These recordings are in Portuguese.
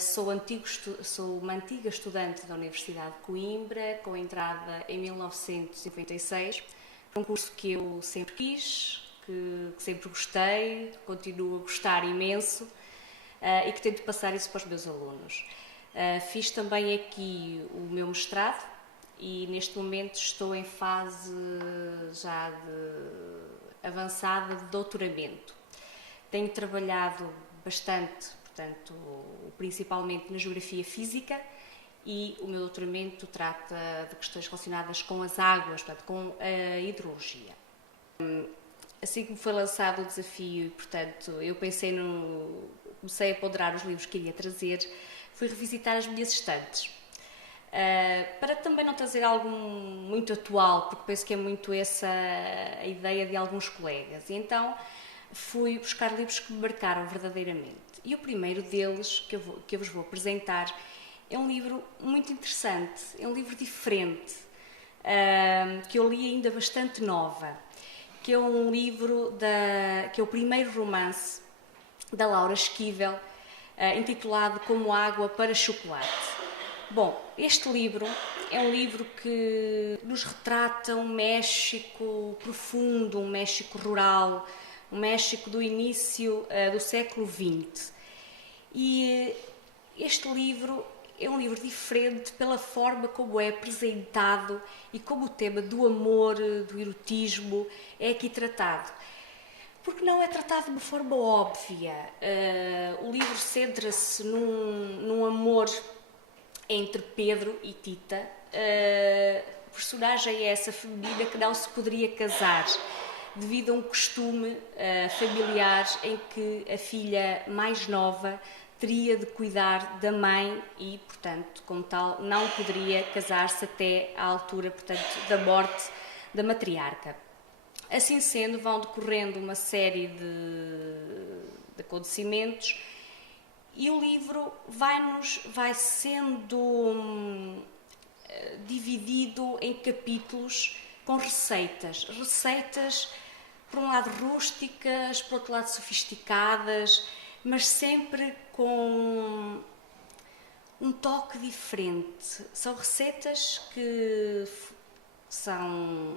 Sou uma antiga estudante da Universidade de Coimbra, com entrada em 1996. Foi um curso que eu sempre quis, que sempre gostei, continuo a gostar imenso e que tento passar isso para os meus alunos. Fiz também aqui o meu mestrado e neste momento estou em fase já avançada de doutoramento. Tenho trabalhado bastante, portanto, principalmente na geografia física, e o meu doutoramento trata de questões relacionadas com as águas, portanto, com a hidrologia. Assim que me foi lançado o desafio, portanto, eu comecei a ponderar os livros que iria trazer, fui revisitar as minhas estantes. Para também não trazer algo muito atual, porque penso que é muito essa a ideia de alguns colegas. E então fui buscar livros que me marcaram verdadeiramente. E o primeiro deles, que eu vos vou apresentar, é um livro muito interessante, é um livro diferente, que eu li ainda bastante nova, que é um livro que é o primeiro romance da Laura Esquivel, intitulado Como Água para Chocolate. Bom, este livro é um livro que nos retrata um México profundo, um México rural, um México do início do século XX. E este livro é um livro diferente pela forma como é apresentado e como o tema do amor, do erotismo é aqui tratado. Porque não é tratado de uma forma óbvia. O livro centra-se num amor entre Pedro e Tita. A personagem é essa feminina que não se poderia casar devido a um costume familiar em que a filha mais nova teria de cuidar da mãe e, portanto, como tal, não poderia casar-se até à altura, portanto, da morte da matriarca. Assim sendo, vão decorrendo uma série de acontecimentos e o livro vai sendo dividido em capítulos com receitas, por um lado rústicas, por outro lado sofisticadas, mas sempre com um toque diferente. São receitas que são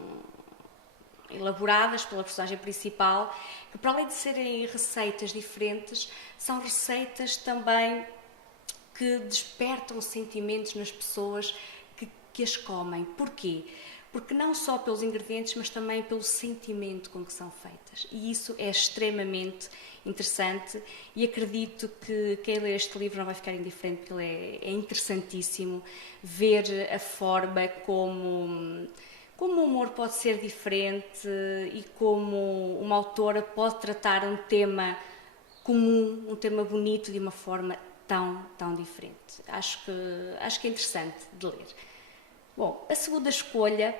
elaboradas pela personagem principal, que para além de serem receitas diferentes, são receitas também que despertam sentimentos nas pessoas que as comem. Porquê? Porque não só pelos ingredientes, mas também pelo sentimento com que são feitas. E isso é extremamente interessante e acredito que quem lê este livro não vai ficar indiferente, porque ele é interessantíssimo ver a forma como o humor pode ser diferente e como uma autora pode tratar um tema comum, um tema bonito de uma forma tão diferente. Acho que é interessante de ler. Bom, a segunda escolha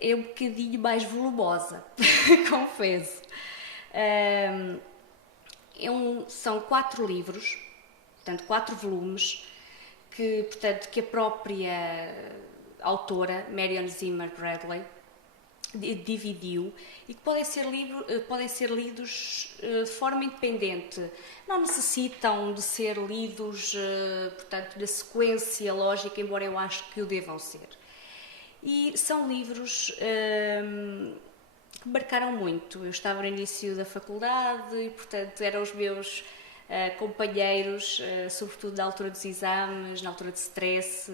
é um bocadinho mais volumosa, confesso. São 4 livros, portanto 4 volumes, que a própria autora, Marion Zimmer Bradley, dividiu e que podem ser lidos de forma independente. Não necessitam de ser lidos, portanto, na sequência lógica, embora eu acho que o devam ser. E são livros que marcaram muito. Eu estava no início da faculdade e, portanto, eram os meus companheiros, sobretudo na altura dos exames, na altura de stress,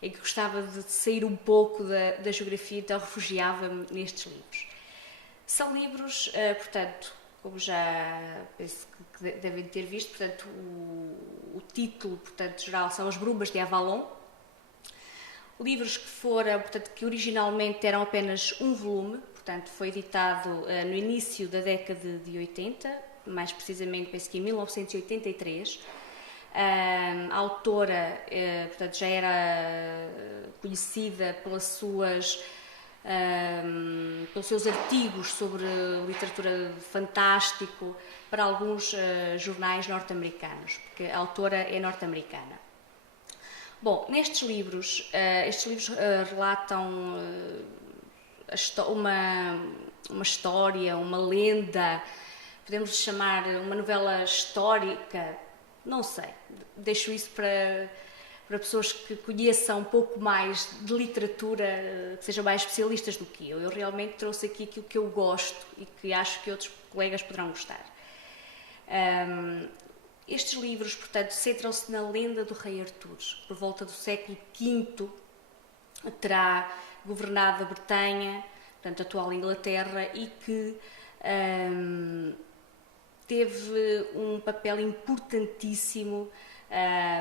em que gostava de sair um pouco da geografia, então refugiava-me nestes livros. São livros, portanto, como já penso que devem ter visto, portanto, o título, portanto, geral são As Brumas de Avalon. Livros que originalmente eram apenas um volume, portanto, foi editado no início da década de 80, mais precisamente, penso que em 1983. A autora, portanto, já era conhecida pelos seus artigos sobre literatura fantástico para alguns jornais norte-americanos, porque a autora é norte-americana. Bom, estes livros relatam uma história, uma lenda, podemos chamar uma novela histórica, Não sei, deixo isso para pessoas que conheçam um pouco mais de literatura, que sejam mais especialistas do que eu. Eu realmente trouxe aqui aquilo que eu gosto e que acho que outros colegas poderão gostar. Estes livros, portanto, centram-se na lenda do rei Artur. Por volta do século V, terá governado a Bretanha, portanto, a atual Inglaterra, e que teve um papel importantíssimo,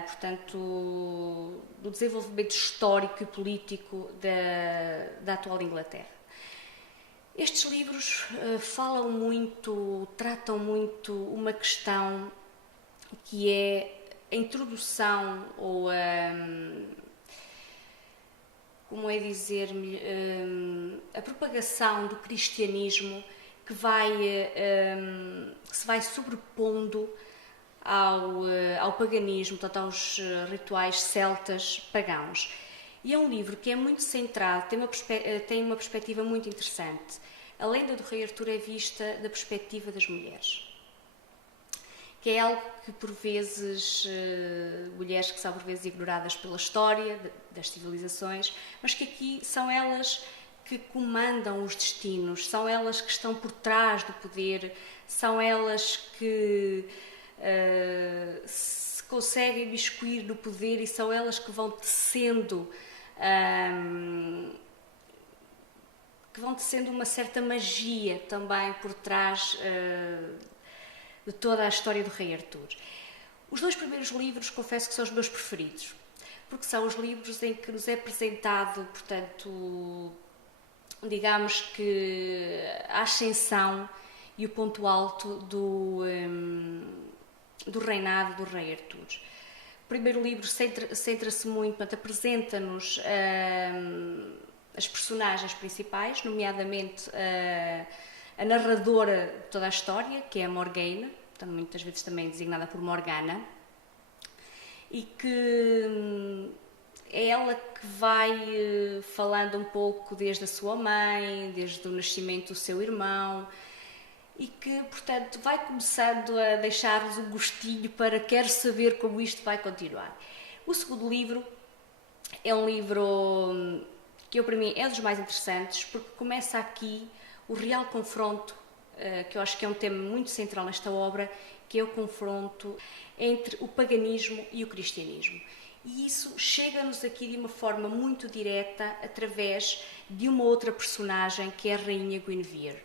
portanto, do desenvolvimento histórico e político da atual Inglaterra. Estes livros falam muito, tratam muito uma questão que é a introdução ou como é dizer, a propagação do cristianismo que se vai sobrepondo ao paganismo, portanto, aos rituais celtas pagãos. E é um livro que é muito centrado, tem uma perspectiva muito interessante. A lenda do rei Artur é vista da perspectiva das mulheres, que é algo que por vezes, mulheres que são por vezes ignoradas pela história das civilizações, mas que aqui são elas que comandam os destinos, são elas que estão por trás do poder, são elas que se conseguem imiscuir no poder e são elas que vão tecendo uma certa magia também por trás de toda a história do rei Artur. Os 2 primeiros livros, confesso que são os meus preferidos, porque são os livros em que nos é apresentado, portanto, digamos que a ascensão e o ponto alto do reinado do rei Artur. O primeiro livro centra-se muito, portanto, apresenta-nos as personagens principais, nomeadamente a narradora de toda a história, que é a Morgana, portanto, muitas vezes também designada por Morgana, e que é ela que vai falando um pouco desde a sua mãe, desde o nascimento do seu irmão, e que, portanto, vai começando a deixar-nos um gostinho para querer saber como isto vai continuar. O segundo livro é um livro que para mim é dos mais interessantes, porque começa aqui o real confronto, que eu acho que é um tema muito central nesta obra, que é o confronto entre o paganismo e o cristianismo. E isso chega-nos aqui de uma forma muito direta através de uma outra personagem, que é a rainha Guinevere,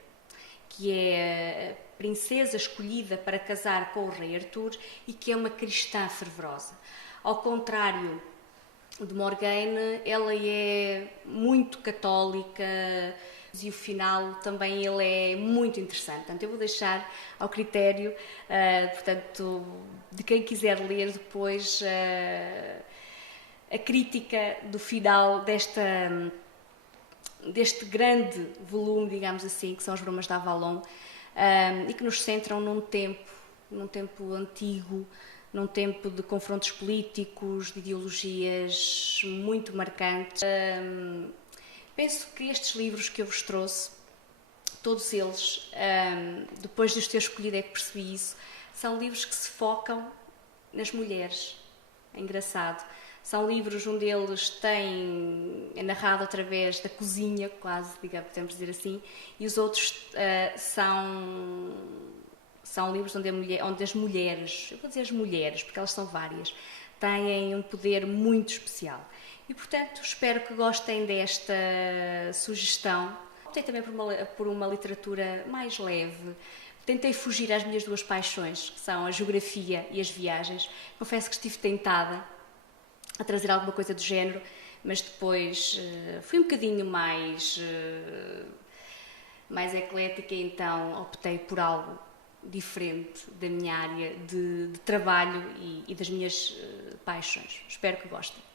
que é a princesa escolhida para casar com o rei Artur e que é uma cristã fervorosa. Ao contrário de Morgana, ela é muito católica e o final também ele é muito interessante. Portanto, eu vou deixar ao critério, portanto, de quem quiser ler depois a crítica do final deste grande volume, digamos assim, que são as Brumas de Avalon, e que nos centram num tempo antigo, num tempo de confrontos políticos, de ideologias muito marcantes. Penso que estes livros que eu vos trouxe, todos eles, depois de os ter escolhido é que percebi isso, são livros que se focam nas mulheres. É engraçado. São livros onde eles é narrado através da cozinha, quase, digamos, podemos dizer assim, e os outros são livros onde as mulheres, eu vou dizer as mulheres, porque elas são várias, têm um poder muito especial. E, portanto, espero que gostem desta sugestão. Optei também por uma literatura mais leve. Tentei fugir às minhas 2 paixões, que são a geografia e as viagens. Confesso que estive tentada a trazer alguma coisa do género, mas depois fui um bocadinho mais eclética, então optei por algo diferente da minha área de trabalho e das minhas paixões. Espero que gostem.